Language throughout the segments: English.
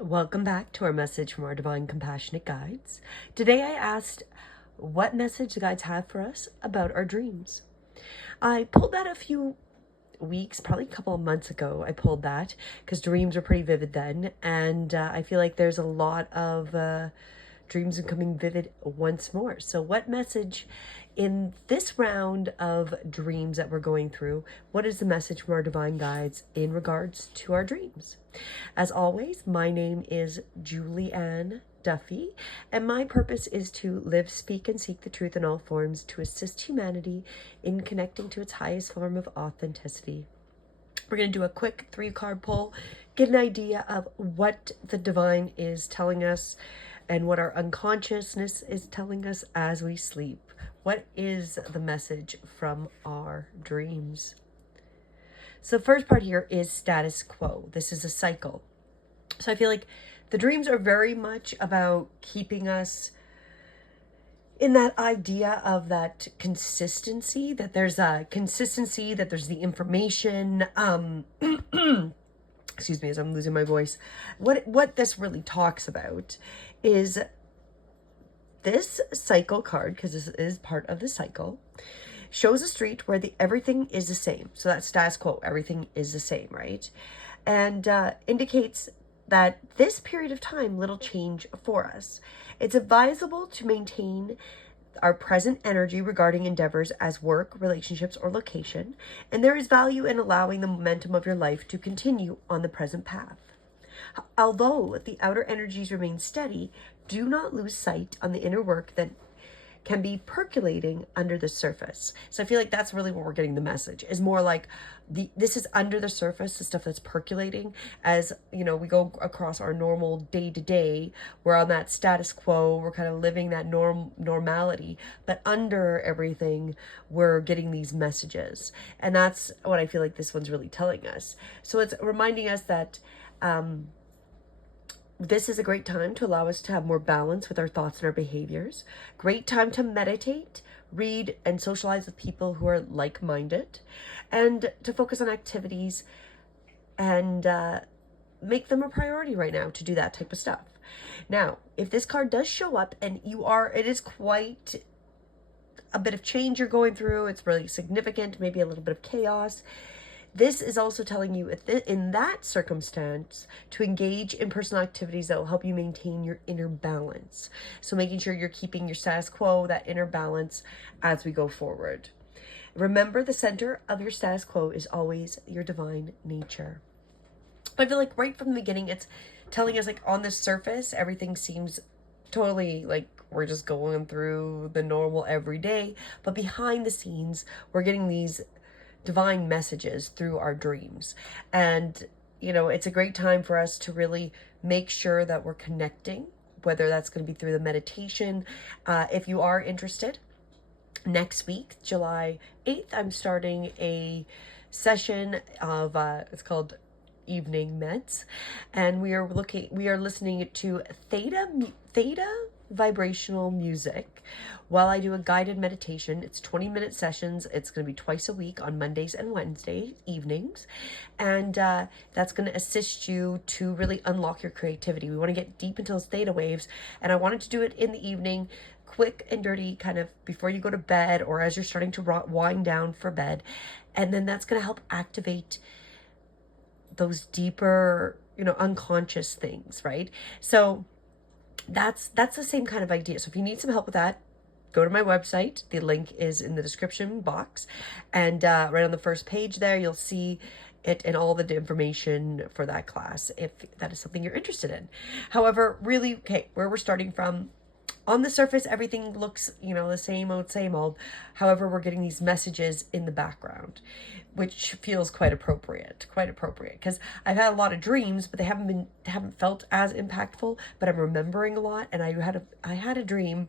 Welcome back to our message from our Divine Compassionate Guides. Today I asked what message the guides have for us about our dreams. I pulled that a few weeks, probably a couple of months ago. I pulled that because dreams were pretty vivid then, and I feel like there's a lot of dreams becoming vivid once more. So what message in this round of dreams that we're going through, what is the message from our divine guides in regards to our dreams? As always, my name is Julianne Duffy, and my purpose is to live, speak, and seek the truth in all forms to assist humanity in connecting to its highest form of authenticity. We're going to do a quick 3-card pull, get an idea of what the divine is telling us and what our unconsciousness is telling us as we sleep. What is the message from our dreams? So the first part here is status quo. This is a cycle. So I feel like the dreams are very much about keeping us in that idea of that consistency, that there's a consistency, that there's the information. Excuse me as I'm losing my voice. What this really talks about is this cycle card, because this is part of the cycle, shows a street where everything is the same. So that's status quo. Everything is the same, right? And indicates that this period of time, little change for us. It's advisable to maintain our present energy regarding endeavors as work, relationships, or location, and there is value in allowing the momentum of your life to continue on the present path. Although the outer energies remain steady, do not lose sight on the inner work that can be percolating under the surface. So I feel like that's really where we're getting the message, is more like this is under the surface, the stuff that's percolating. As you know, we go across our normal day to day, we're on that status quo, we're kind of living that normality, but under everything we're getting these messages, and that's what I feel like this one's really telling us. So it's reminding us that this is a great time to allow us to have more balance with our thoughts and our behaviors. Great time to meditate, read, and socialize with people who are like-minded, and to focus on activities and make them a priority right now to do that type of stuff. Now, if this card does show up and it is quite a bit of change you're going through, it's really significant, maybe a little bit of chaos, this is also telling you in that circumstance to engage in personal activities that will help you maintain your inner balance. So making sure you're keeping your status quo, that inner balance as we go forward. Remember, the center of your status quo is always your divine nature. I feel like right from the beginning, it's telling us like on the surface, everything seems totally like we're just going through the normal everyday, but behind the scenes, we're getting these divine messages through our dreams. And you know, it's a great time for us to really make sure that we're connecting, whether that's going to be through the meditation. If you are interested, next week, July 8th, I'm starting a session of it's called Evening Meds, and we are listening to theta vibrational music while I do a guided meditation. It's 20-minute sessions. It's going to be twice a week on Mondays and Wednesday evenings, and that's going to assist you to really unlock your creativity. We want to get deep into those theta waves, and I wanted to do it in the evening, quick and dirty, kind of before you go to bed or as you're starting to wind down for bed, and then that's going to help activate those deeper, unconscious things, right? So that's the same kind of idea. So if you need some help with that, go to my website. The link is in the description box, and right on the first page there, you'll see it and all the information for that class if that is something you're interested in. However, really, okay, where we're starting from, on the surface, everything looks, the same old. However, we're getting these messages in the background, which feels quite appropriate, because I've had a lot of dreams, but they haven't felt as impactful, but I'm remembering a lot. And I had a dream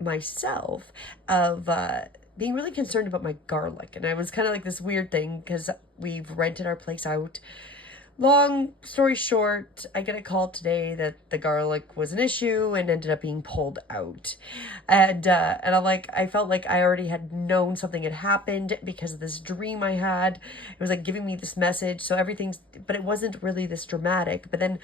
myself of being really concerned about my garlic. And I was kind of like this weird thing because we've rented our place out. Long story short, I get a call today that the garlic was an issue and ended up being pulled out. And I'm like, I felt like I already had known something had happened because of this dream I had. It was like giving me this message. So but it wasn't really this dramatic. But then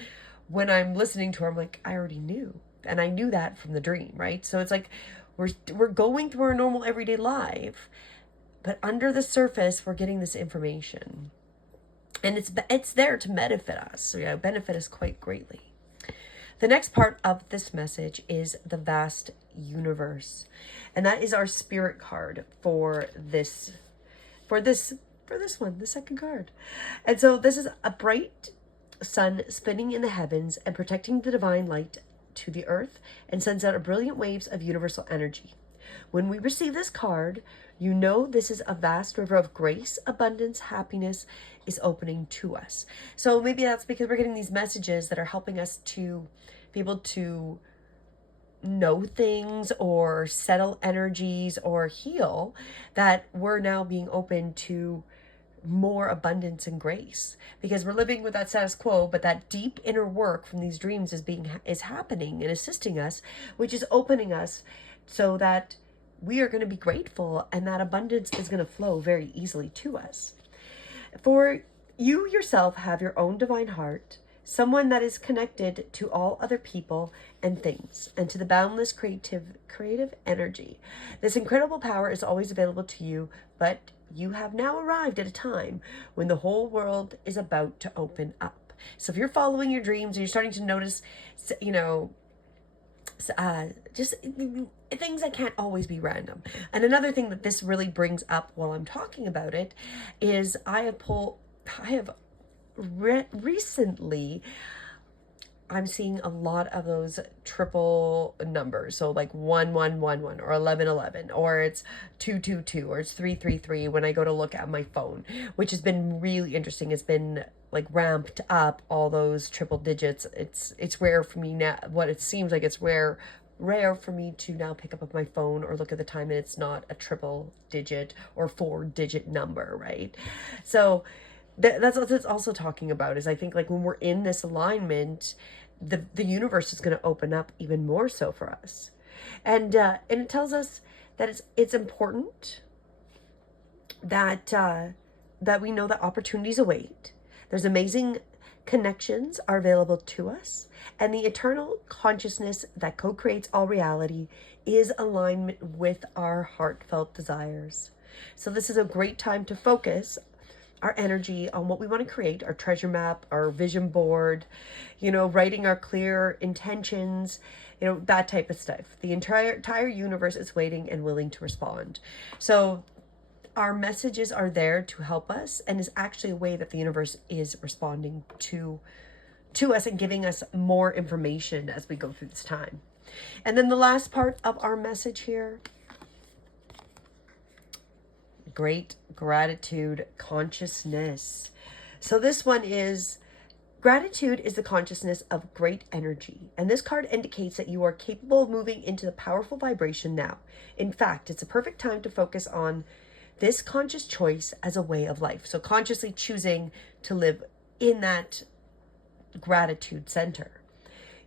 when I'm listening to her, I'm like, I already knew. And I knew that from the dream, right? So it's like we're going through our normal everyday life, but under the surface, we're getting this information. And it's there to benefit us, so benefit us quite greatly. The next part of this message is the vast universe. And that is our spirit card for this one, the second card. And so this is a bright sun spinning in the heavens and protecting the divine light to the earth, and sends out brilliant waves of universal energy. When we receive this card, you know this is a vast river of grace, abundance, happiness is opening to us. So maybe that's because we're getting these messages that are helping us to be able to know things or settle energies or heal, that we're now being open to more abundance and grace, because we're living with that status quo, but that deep inner work from these dreams is happening and assisting us, which is opening us so that we are going to be grateful, and that abundance is going to flow very easily to us. For you yourself have your own divine heart, someone that is connected to all other people and things, and to the boundless creative energy. This incredible power is always available to you, but you have now arrived at a time when the whole world is about to open up. So if you're following your dreams and you're starting to notice, just things that can't always be random. And another thing that this really brings up while I'm talking about it is recently, I'm seeing a lot of those triple numbers. So like 1111 or 1111, or it's 222, or it's 333 when I go to look at my phone, which has been really interesting. It's been like ramped up, all those triple digits. It's rare for me now. What it seems like, it's rare for me to now pick up my phone or look at the time and it's not a triple digit or 4-digit number, right? So that's what it's also talking about, is I think like when we're in this alignment, the universe is going to open up even more so for us. And it tells us that it's important that that we know that opportunities await. There's amazing connections are available to us, and the eternal consciousness that co-creates all reality is alignment with our heartfelt desires. So this is a great time to focus our energy on what we want to create, our treasure map, our vision board, writing our clear intentions, that type of stuff. The entire universe is waiting and willing to respond. So our messages are there to help us, and is actually a way that the universe is responding to us and giving us more information as we go through this time. And then the last part of our message here, great gratitude consciousness. So this one is, gratitude is the consciousness of great energy. And this card indicates that you are capable of moving into the powerful vibration now. In fact, it's a perfect time to focus on this conscious choice as a way of life. So consciously choosing to live in that gratitude center.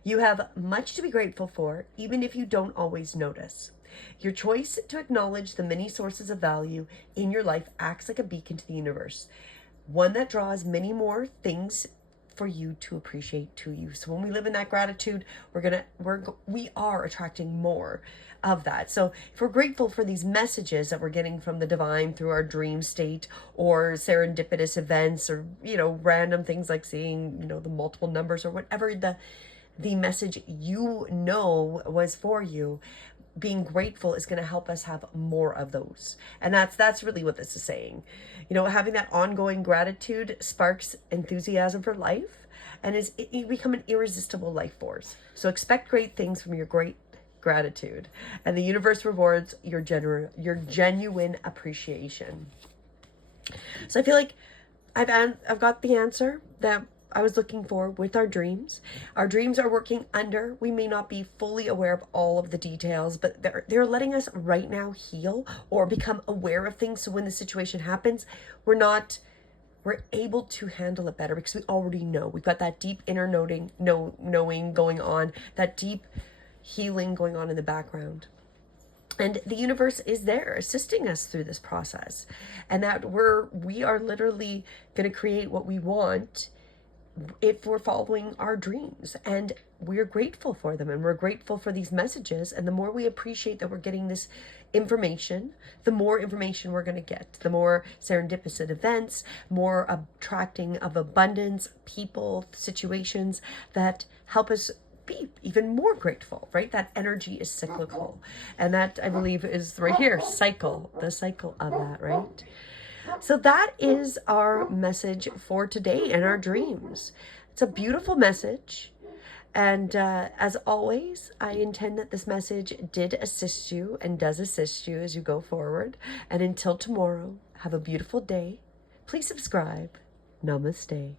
You have much to be grateful for, even if you don't always notice. Your choice to acknowledge the many sources of value in your life acts like a beacon to the universe, one that draws many more things for you to appreciate to you. So when we live in that gratitude, we are attracting more of that. So if we're grateful for these messages that we're getting from the divine through our dream state, or serendipitous events, or random things like seeing the multiple numbers, or whatever the message was for you, being grateful is going to help us have more of those. And that's really what this is saying. Having that ongoing gratitude sparks enthusiasm for life, and you become an irresistible life force. So expect great things from your great gratitude, and the universe rewards your genuine appreciation. So I feel like I've got the answer that I was looking for with our dreams. Our dreams are working under. We may not be fully aware of all of the details, but they're letting us right now heal or become aware of things. So when the situation happens, we're able to handle it better, because we already know. We've got that deep inner knowing going on, that deep healing going on in the background. And the universe is there assisting us through this process, and that we are literally going to create what we want if we're following our dreams, and we're grateful for them, and we're grateful for these messages. And the more we appreciate that we're getting this information, the more information we're going to get, the more serendipitous events, more attracting of abundance, people, situations that help us be even more grateful, right? That energy is cyclical. And that, I believe, is right here, cycle, the cycle of that, right? So that is our message for today and our dreams. It's a beautiful message. And as always, I intend that this message did assist you and does assist you as you go forward. And until tomorrow, have a beautiful day. Please subscribe. Namaste.